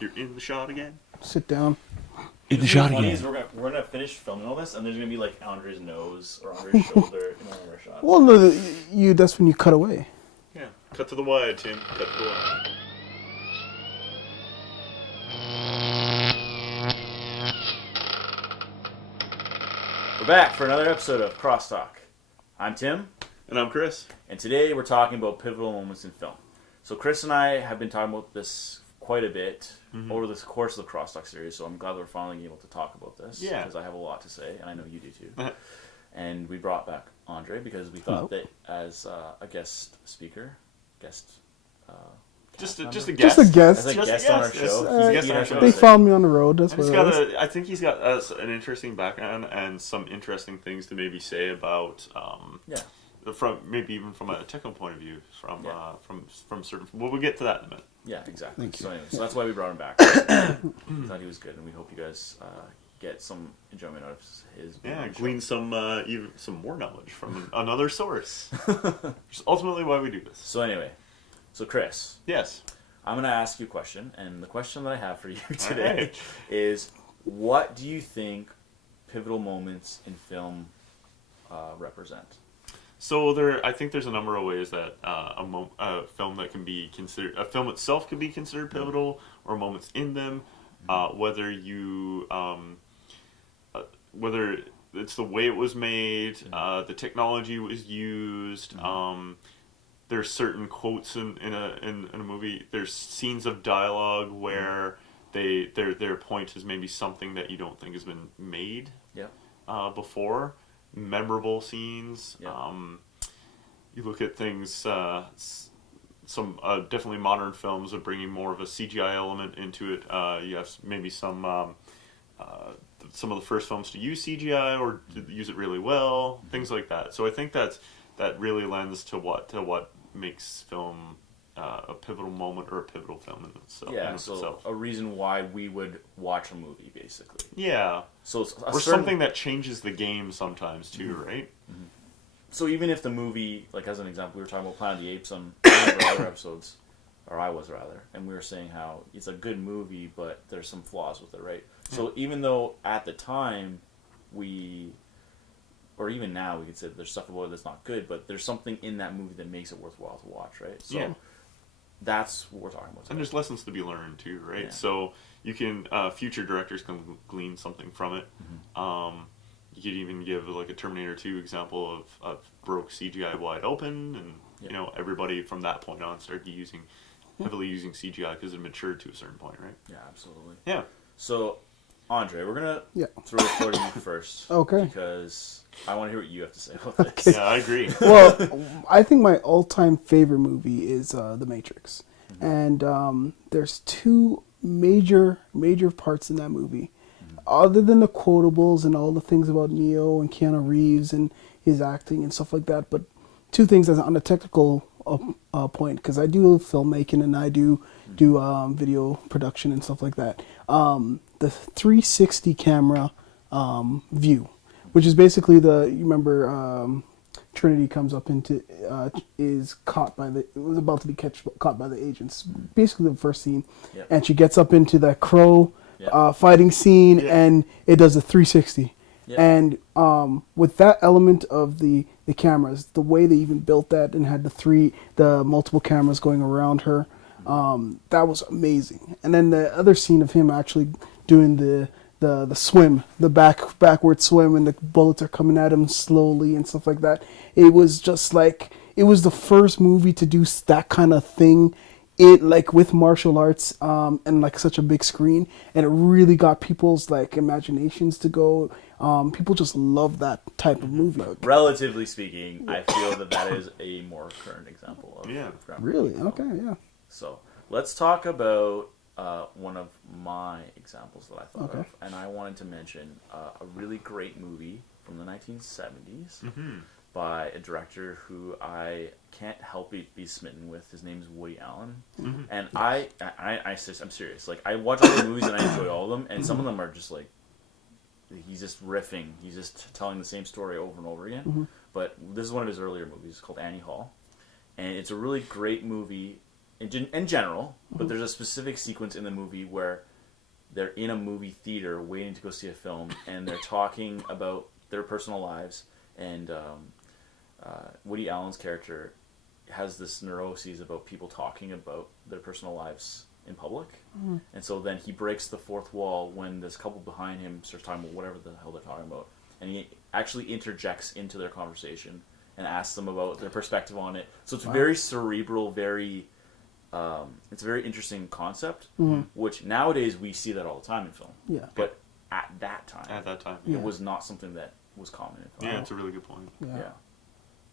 You're in the shot again. Sit down. In the shot again. We're gonna finish filming all this, and there's gonna be like Andre's nose or Andre's shoulder in one of our shots. Well, no, that's when you cut away. Yeah. Cut to the wide, Tim. Cut to the wide. We're back for another episode of Crosstalk. I'm Tim, And I'm Chris. and today we're talking about pivotal moments in film. So Chris and I have been talking about this quite a bit over the course of the Crosstalk series, so I'm glad we're finally able to talk about this. Yeah. Because I have a lot to say, and I know you do too. And we brought back Andre because we thought that as a guest speaker, Just a Just guest. a guest. as a guest on our show, He's a guest on our show. They found me on the road. That's what it was. I think he's got an interesting background and some interesting things to maybe say about from maybe even from a technical point of view from certain. Well, we'll get to that in a minute. Yeah, exactly. Thank you. So anyway, so that's why we brought him back. We thought he was good, and we hope you guys get some enjoyment out of his. Yeah, glean some more knowledge from another source. Which is ultimately why we do this. So anyway, so Chris, Yes. I'm going to ask you a question, and the question that I have for you today is, what do you think pivotal moments in film represent? So I think there's a number of ways that a film that can be considered, a film itself can be considered pivotal, or moments in them, whether it's the way it was made, the technology was used. There's certain quotes in a movie. There's scenes of dialogue where their point is maybe something that you don't think has been made before. Memorable scenes. You look at things. Some definitely modern films are bringing more of a CGI element into it. You have maybe some of the first films to use CGI or to use it really well. Things like that. So I think that really lends to what makes film a pivotal moment or a pivotal film in itself. Yeah, so a reason why we would watch a movie, basically. Yeah. So or something that changes the game sometimes too, right? Mm-hmm. So even if the movie, like as an example, we were talking about Planet of the Apes on one of our other episodes, or I was rather, and we were saying how it's a good movie, but there's some flaws with it, right? So even though at the time or even now we could say that there's stuff about it that's not good, but there's something in that movie that makes it worthwhile to watch, right? So that's what we're talking about today. And there's lessons to be learned too, right? Yeah. So you can future directors can glean something from it. You could even give like a Terminator 2 example of broke CGI wide open, and everybody from that point on started heavily using CGI because it matured to a certain point, right? Yeah, absolutely. Yeah. So, Andre, we're gonna throw it for you first. Okay. Because I want to hear what you have to say about this. Yeah, I agree. Well, I think my all-time favorite movie is The Matrix, and there's two major parts in that movie. Other than the quotables and all the things about Neo and Keanu Reeves and his acting and stuff like that, but two things as on a technical point, because I do filmmaking and I do video production and stuff like that. The 360 camera view, which is basically you remember Trinity comes up into is caught by was about to be caught by the agents. Basically the first scene, and she gets up into that crow fighting scene, and it does a 360. And with that element of the cameras, the way they even built that and had the multiple cameras going around her, that was amazing. And then the other scene of him actually doing the swim, the backward swim, and the bullets are coming at him slowly and stuff like that. It was just like, it was the first movie to do that kind of thing. It like with martial arts and like such a big screen, and it really got people's like imaginations to go. People just love that type of movie. Relatively speaking, I feel that is a more current example of Really? Okay, yeah. So let's talk about one of my examples that I thought of, and I wanted to mention a really great movie from the 1970s by a director who I can't help but be smitten with. His name's Woody Allen, and I'm serious. Like, I watch all the movies and I enjoy all of them, and some of them are just like, he's just riffing. He's just telling the same story over and over again. But this is one of his earlier movies called Annie Hall, and it's a really great movie in general, but there's a specific sequence in the movie where they're in a movie theater waiting to go see a film, and they're talking about their personal lives, and Woody Allen's character has this neuroses about people talking about their personal lives in public, and so then he breaks the fourth wall when this couple behind him starts talking about whatever the hell they're talking about, and he actually interjects into their conversation and asks them about their perspective on it. So it's very cerebral, very it's a very interesting concept, which nowadays we see that all the time in film. Yeah. But at that time, Yeah. it was not something that was common in film. Yeah, it's a really good point. Yeah.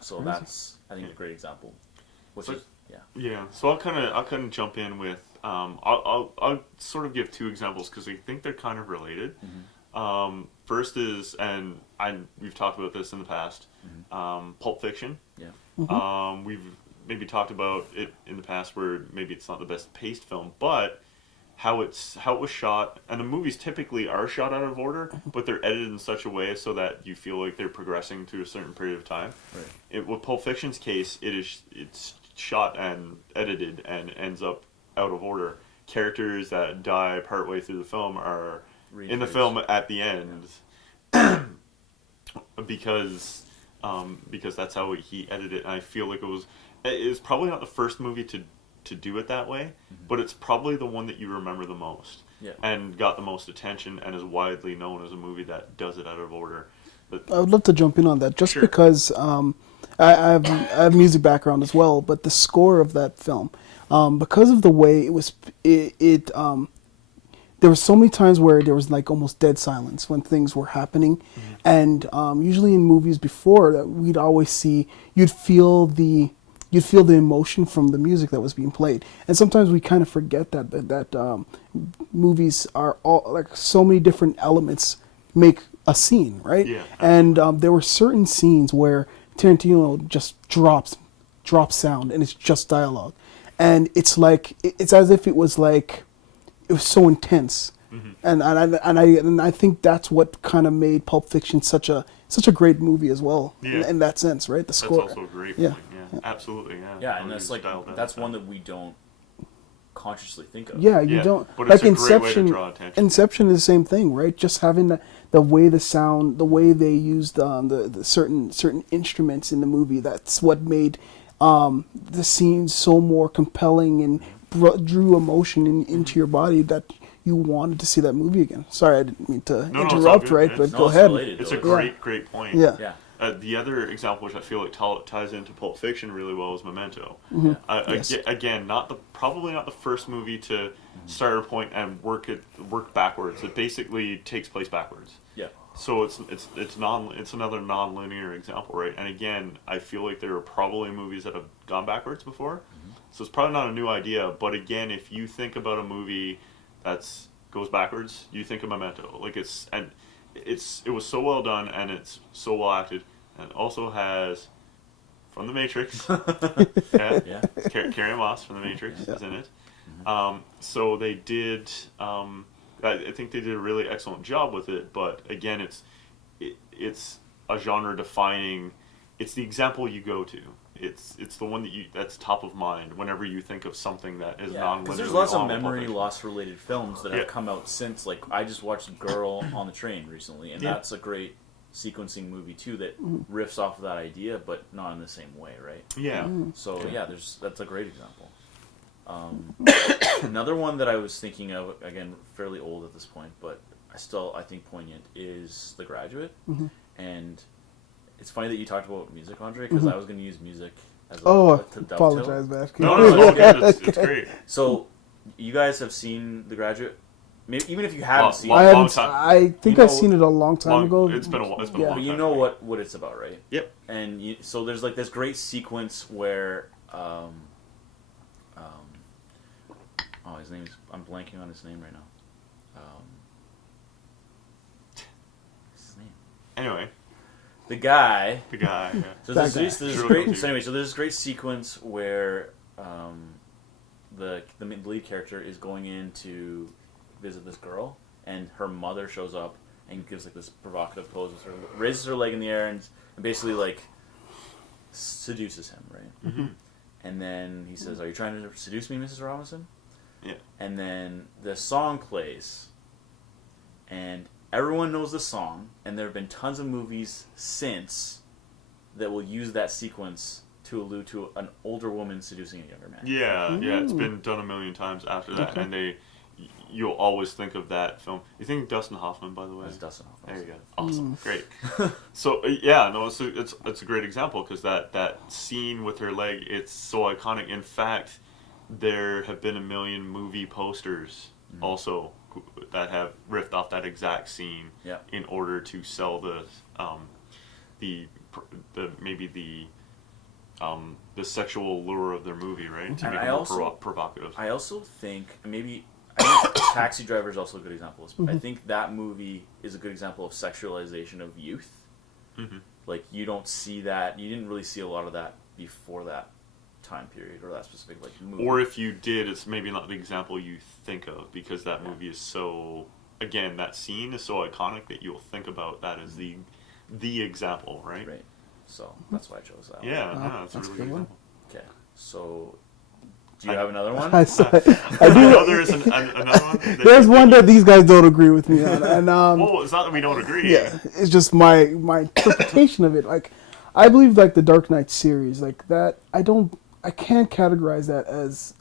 So crazy. that's, I think, a great example. Which So- is, yeah. Yeah, so I'll kind of jump in with I'll sort of give two examples because I think they're kind of related. First is, and we've talked about this in the past, Pulp Fiction. Yeah. We've maybe talked about it in the past where maybe it's not the best paced film, but how it was shot, and the movies typically are shot out of order, but they're edited in such a way so that you feel like they're progressing through a certain period of time. Right. With Pulp Fiction's case, it's shot and edited and ends up out of order. Characters that die partway through the film are in the film at the end, because that's how he edited it. And I feel like it was probably not the first movie to do it that way, but it's probably the one that you remember the most, and got the most attention, and is widely known as a movie that does it out of order. But I would love to jump in on that, just Sure. because I have music background as well, but the score of that film, because of the way it was, there were so many times where there was like almost dead silence when things were happening, and usually in movies before that we'd always see, you'd feel the emotion from the music that was being played, and sometimes we kind of forget that movies are all like so many different elements make a scene, right? Yeah. And there were certain scenes where Tarantino just drops sound and it's just dialogue, and it's like it's as if it was so intense, and I think that's what kind of made Pulp Fiction such a great movie as well, in that sense, right? The score. that's also a great Yeah. point. Yeah, absolutely. Yeah. Yeah, How and that's he like, dialed that that's down. one that we don't consciously think of. Yeah, you Yeah, don't but like it's a great way to Inception. draw attention. Inception is the same thing, right? Just having the way the sound, the way they used the certain instruments in the movie. That's what made the scene so more compelling and drew emotion into your body that you wanted to see that movie again. Sorry, I didn't mean to No, it's all interrupt, good. right? It's- But No, go it's ahead. related. It's a Yeah. great point. Yeah. Yeah. The other example, which I feel like ties into Pulp Fiction really well, is Memento. Yes. Again, probably not the first movie to start a point and work backwards. It basically takes place backwards. Yeah. So it's another non-linear example, right? And again, I feel like there are probably movies that have gone backwards before, so it's probably not a new idea. But again, if you think about a movie that's goes backwards, you think of Memento. Like it was so well done, and it's so well acted, and it also has from The Matrix. Yeah. Carrie Moss from The Matrix is in it. So they did. I think they did a really excellent job with it. But again, it's a genre defining. It's the example you go to. It's the one that's top of mind whenever you think of something that is non-linear. Because there's lots of on Pulp memory Fiction. loss related films that have come out since. Like, I just watched Girl on the Train recently, and that's a great sequencing movie too that riffs off of that idea, but not in the same way, right? Yeah. So that's a great example. Another one that I was thinking of, again, fairly old at this point, but I think poignant, is The Graduate. And it's funny that you talked about music, Andre, because I was going to use music as to dovetail. Apologize, man. No, it's good. It's great. So, you guys have seen The Graduate? Maybe, even if you haven't seen I it, haven't. I think You I've know, seen it a long time ago. It's been a long but time. you know what it's about, right? Yep. And so there's like this great sequence where, his name's, I'm blanking on his name right now. What's his name? Anyway, The guy. yeah. So That there's guy. this Sure. great. So anyway, so there's this great sequence where the lead character is going in to visit this girl, and her mother shows up and gives like this provocative pose with her, raises her leg in the air, and basically like seduces him, right? and then he says, "Are you trying to seduce me, Mrs. Robinson?" Yeah. And then the song plays, and everyone knows the song, and there have been tons of movies since that will use that sequence to allude to an older woman seducing a younger man. Yeah, yeah, it's been done a million times after that, and you'll always think of that film. You think Dustin Hoffman, by the way? That's Dustin Hoffman. There you go. Awesome, great. So yeah, no, it's a great example because that scene with her leg, it's so iconic. In fact, there have been a million movie posters also that have riffed off that exact scene in order to sell the sexual lure of their movie, right? To make it more provocative. I also think I think Taxi Driver is also a good example of this. I think that movie is a good example of sexualization of youth. Mm-hmm. Like, you don't see that, you didn't really see a lot of that before that time period or that specific movie. Or if you did, it's maybe not the example you think of because that movie is so, again, that scene is so iconic that you'll think about that as the example, right? Right. So that's why I chose that. Yeah, that's a really good example. Okay, so do you have another one? I do. There is another one. There's one that these guys don't agree with me on, and well, it's not that we don't agree. Yeah, it's just my interpretation of it. Like, I believe like the Dark Knight series, like that. I can't categorize that as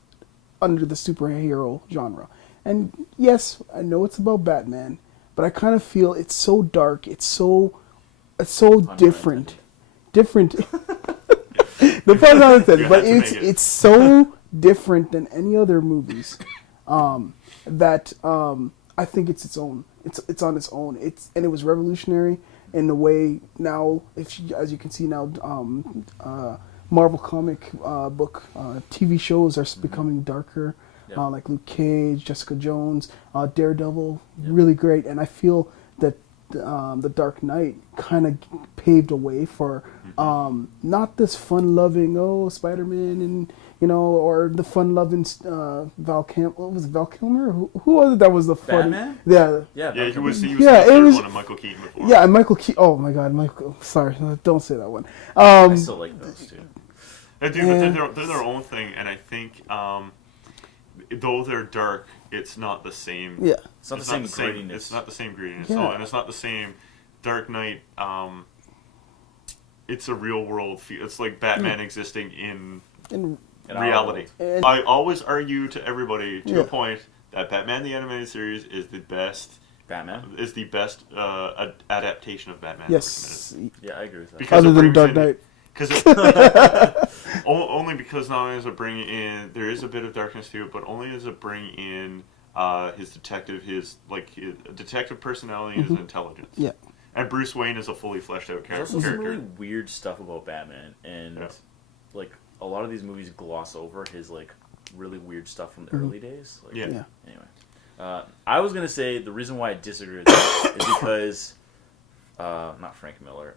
under the superhero genre. And yes, I know it's about Batman, but I kind of feel it's so dark. It's so different. The pun not intended, but it's so different than any other movies that I think it's its own. It's on its own. And it was revolutionary in the way now. As you can see now, Marvel comic book TV shows are becoming darker. Like Luke Cage, Jessica Jones, Daredevil, really great. And I feel that the Dark Knight kind of paved a way for not this fun-loving Spider-Man and or the fun-loving Val Kilmer? Who was it that was the funny? Batman? Yeah, he was one of Michael Keaton before. Yeah, and Michael Keaton. Oh my God, Michael. Sorry, don't say that one. I still like those too. But they're their own thing, and I think though they're dark, it's not the same. Yeah, it's not the same grittiness. It's not the same grittiness. Yeah. No, and it's not the same Dark Knight. It's a real world feel. It's like Batman existing in reality. I always argue to everybody to a point that Batman the Animated Series is the best. Batman is the best adaptation of Batman. Yes. Yeah, I agree with that. Because other than Dark Knight. Only because not only does it bring in, there is a bit of darkness to it, but only does it bring in his detective personality and his intelligence. Yeah. And Bruce Wayne is a fully fleshed out character. There's also some really weird stuff about Batman, and like a lot of these movies gloss over his like really weird stuff from the early days. Like, yeah. Anyway, I was gonna say the reason why I disagree with that is because not Frank Miller.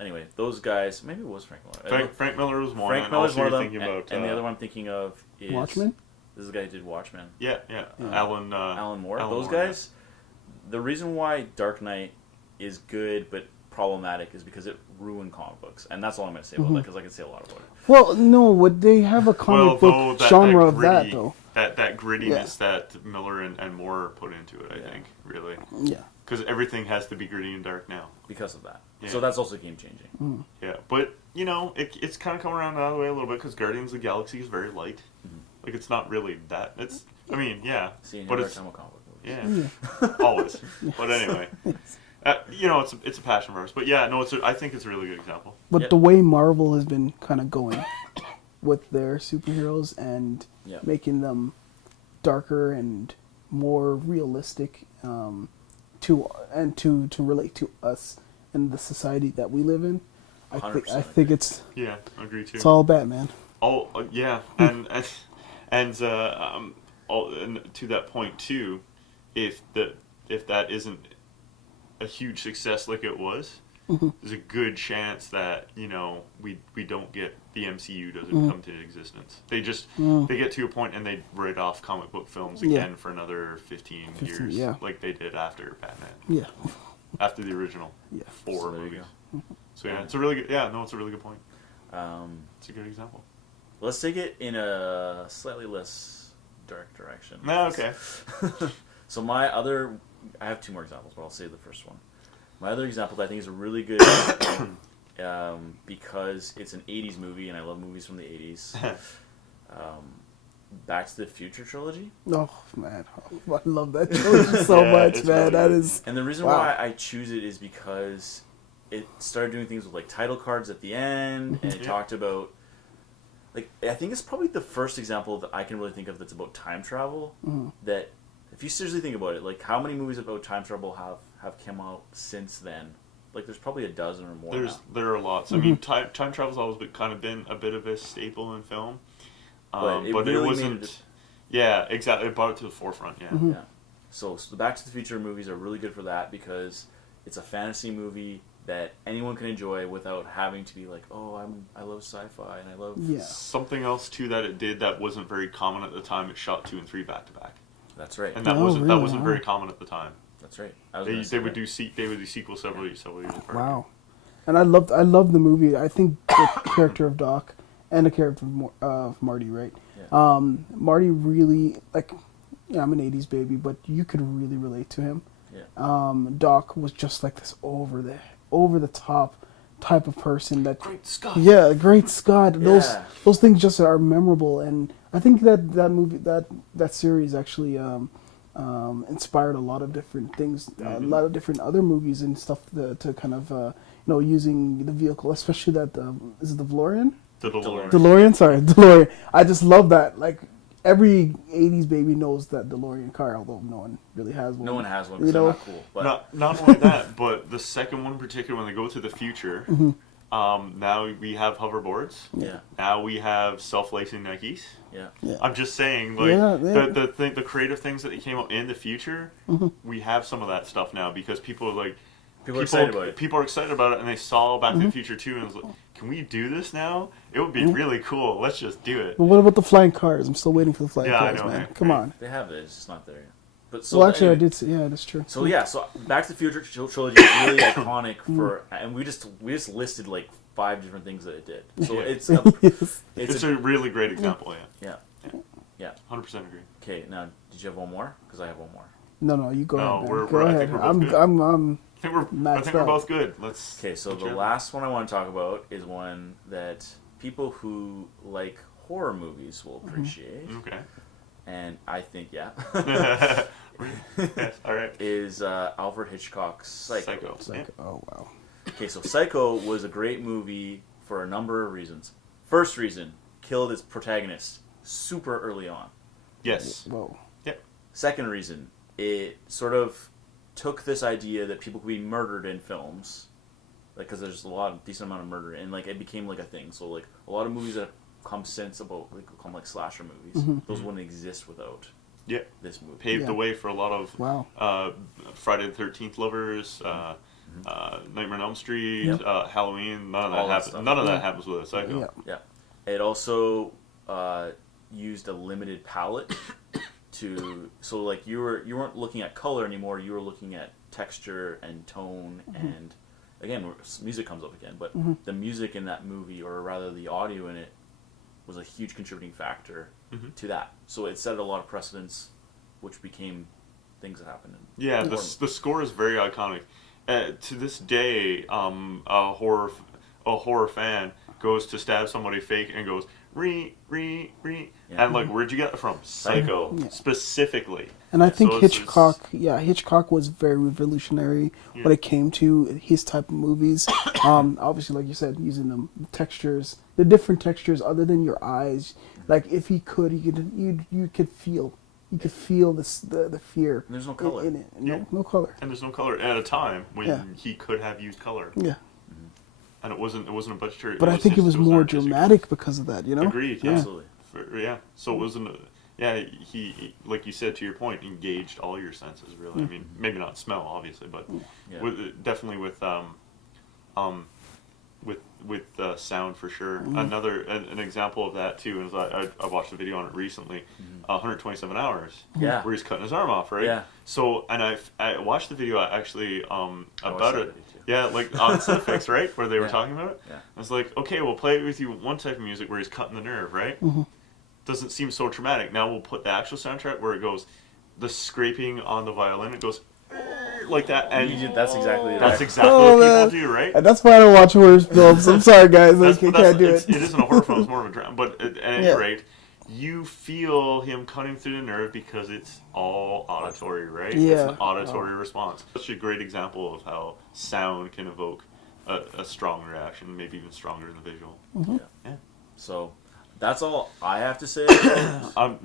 Anyway, those guys. Maybe it was Frank Miller. Frank Miller was one. Frank Miller's one of them, and the other one I'm thinking of is Watchmen. This is the guy who did Watchmen. Yeah. Alan Moore. Alan Those Moore, guys. The reason why Dark Knight is good but problematic is because it ruined comic books, and that's all I'm going to say about that because I can say a lot about it. Well, no, would they have a comic book genre of that though? That grittiness that Miller and Moore put into it, I think, really. Yeah. Because everything has to be gritty and dark now. Because of that. Yeah. So that's also game changing. Yeah, but it's kind of come around the other way a little bit because Guardians of the Galaxy is very light. Like it's not really that. It's but it's comic book movies. Yeah, always. But anyway, it's a passion of ours. But yeah, no, I think it's a really good example. But the way Marvel has been kind of going with their superheroes and making them darker and more realistic, to relate to us and the society that we live in, I think it's I agree too. It's all Batman. Oh yeah, and to that point too, if that isn't a huge success like it was, there's a good chance that we don't get the MCU doesn't come to existence. They just they get to a point and they write off comic book films again for another 15 years, like they did after Batman. Yeah. After the original 4 movies. So it's a really good. Yeah, no, it's a really good point. It's a good example. Let's take it in a slightly less dark direction. No, okay. So I have two more examples, but I'll save the first one. My other example that I think is a really good because it's an 80s movie, and I love movies from the 80s. Back to the Future trilogy. Oh man, I love that trilogy so much, man. Really That good. is. And the reason why I choose it is because it started doing things with like title cards at the end, and it talked about, like, I think it's probably the first example that I can really think of that's about time travel. That, if you seriously think about it, like, how many movies about time travel have come out since then? Like, there's probably a dozen or more. There are lots. I mean, time travel's always been a bit of a staple in film. But really it wasn't. Yeah, exactly. It brought it to the forefront. Yeah. Yeah. So the Back to the Future movies are really good for that because it's a fantasy movie that anyone can enjoy without having to be like, oh, I love sci-fi and I love. Yeah. Something else too that it did that wasn't very common at the time. It shot 2 and 3 back to back. That's right. And that wasn't very common at the time. That's right. They would do sequels several years apart. Wow. And I loved the movie. I think the character of Doc and the character of Marty, right? Yeah. Marty really, like, I'm an 80s baby, but you could really relate to him. Yeah. Doc was just like this over the top type of person that. Great Scott. Yeah, Great Scott. Yeah. Those things just are memorable, and I think that movie, that series actually inspired a lot of different things, a lot of different other movies and stuff to kind of using the vehicle, especially that is it the DeLorean? The DeLorean. DeLorean. I just love that. Like, every 80s baby knows that DeLorean car, although no one really has one. No one has one because they're not cool. But Not only that, but the second one in particular, when they go to the future, now we have hoverboards. Yeah. Now we have self-lacing Nikes. Yeah. I'm just saying, like, the creative things that came up in the future, we have some of that stuff now because people are like, People are excited about it. People are excited about it, and they saw Back to the Future 2, and was like, can we do this now? It would be really cool. Let's just do it. But what about the flying cars? I'm still waiting for the flying cars, I know, man. right, Come right. on. They have it. It's just not there yet. But so Well, actually, anyway, I did see. Yeah, that's true. So Back to the Future trilogy is really iconic for, and we just listed like 5 different things that it did. So it's Yes. It's a really great example, yeah. 100% agree. Okay, now did you have one more? Because I have one more. No, you go ahead. Man. we're- Go I ahead. think we're both good. I think Maxed we're out. both good. Let's. Okay, so let's the hear it. last one I want to talk about is one that people who like horror movies will appreciate, Okay. and I think Yes, all right. is Alfred Hitchcock's Psycho. Like, oh wow. Okay, so Psycho was a great movie for a number of reasons. First reason, killed its protagonist super early on. Yes. Whoa. Yep. Second reason, it sort of took this idea that people could be murdered in films, like, because there's decent amount of murder, and like it became like a thing. So like a lot of movies that have come since about like slasher movies, those wouldn't exist without Yeah. this movie. Paved the way for a lot of Friday the 13th lovers, Nightmare on Elm Street, Halloween. None of that All that happens. stuff. None of that happens with a Psycho. Yeah. It also used a limited palette so like you weren't looking at color anymore. You were looking at texture and tone, and again, music comes up again. But the music in that movie, or rather the audio in it, was a huge contributing factor to that. So it set a lot of precedents, which became things that happened. Yeah, the score is very iconic. To this day, a horror fan goes to stab somebody fake and goes re, and like, where'd you get it from? Psycho, specifically. And I think So Hitchcock was very revolutionary when it came to his type of movies. Obviously, like you said, using the different textures other than your eyes. Like, if you could feel the fear. And there's no color in it. No color. And there's no color at a time when he could have used color. Yeah. And it wasn't a budgetary. But I think it was more dramatic because of that, Agreed. Yeah. Absolutely. So it wasn't. He, like you said, to your point, engaged all your senses. Really, I mean, maybe not smell, obviously, but definitely with with sound for sure. Another an example of that too is I watched a video on it recently, 127 hours. Yeah. Where he's cutting his arm off, right? Yeah. So and I watched the video actually about that it. video too. Yeah, like on Cinefix, right, where they were talking about it. Yeah. I was like, okay, we'll play it with you one type of music where he's cutting the nerve, right? Doesn't seem so traumatic. Now we'll put the actual soundtrack where it goes, the scraping on the violin, it goes like that, and That's exactly it. that's exactly Oh, what man. people do, right? And that's why I don't watch horror films. I'm sorry, guys. I That's- can't that's- do it's- it. It isn't a horror film; it's more of a drama. But at any Yeah. rate, you feel him cutting through the nerve because it's all auditory, right? It's Yeah. an auditory response. Such a great example of how sound can evoke a strong reaction, maybe even stronger than the visual. Yeah. So that's all I have to say. I'm good.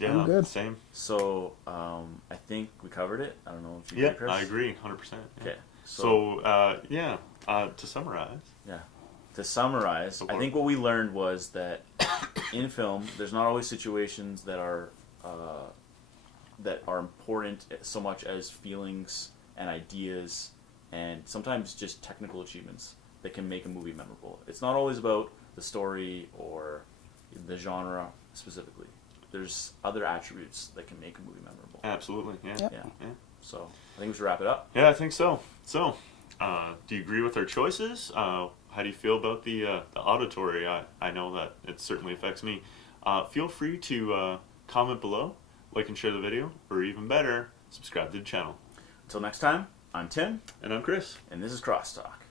Yeah, I'm good. Same. So I think we covered it. I don't know if you Yeah, agree, Chris. I agree, 100%. Yeah. Okay. So to summarize, Yeah. To summarize, I think what we learned was that in film, there's not always situations that are important so much as feelings and ideas, and sometimes just technical achievements that can make a movie memorable. It's not always about the story or the genre specifically. There's other attributes that can make a movie memorable. absolutely, yeah. Yep. Yeah. So I think we should wrap it up. Yeah, I think so. So, do you agree with our choices? How do you feel about the auditory? I know that it certainly affects me. Feel free to comment below, like and share the video, or even better, subscribe to the channel. Until next time, I'm Tim, And I'm Chris. and this is Crosstalk.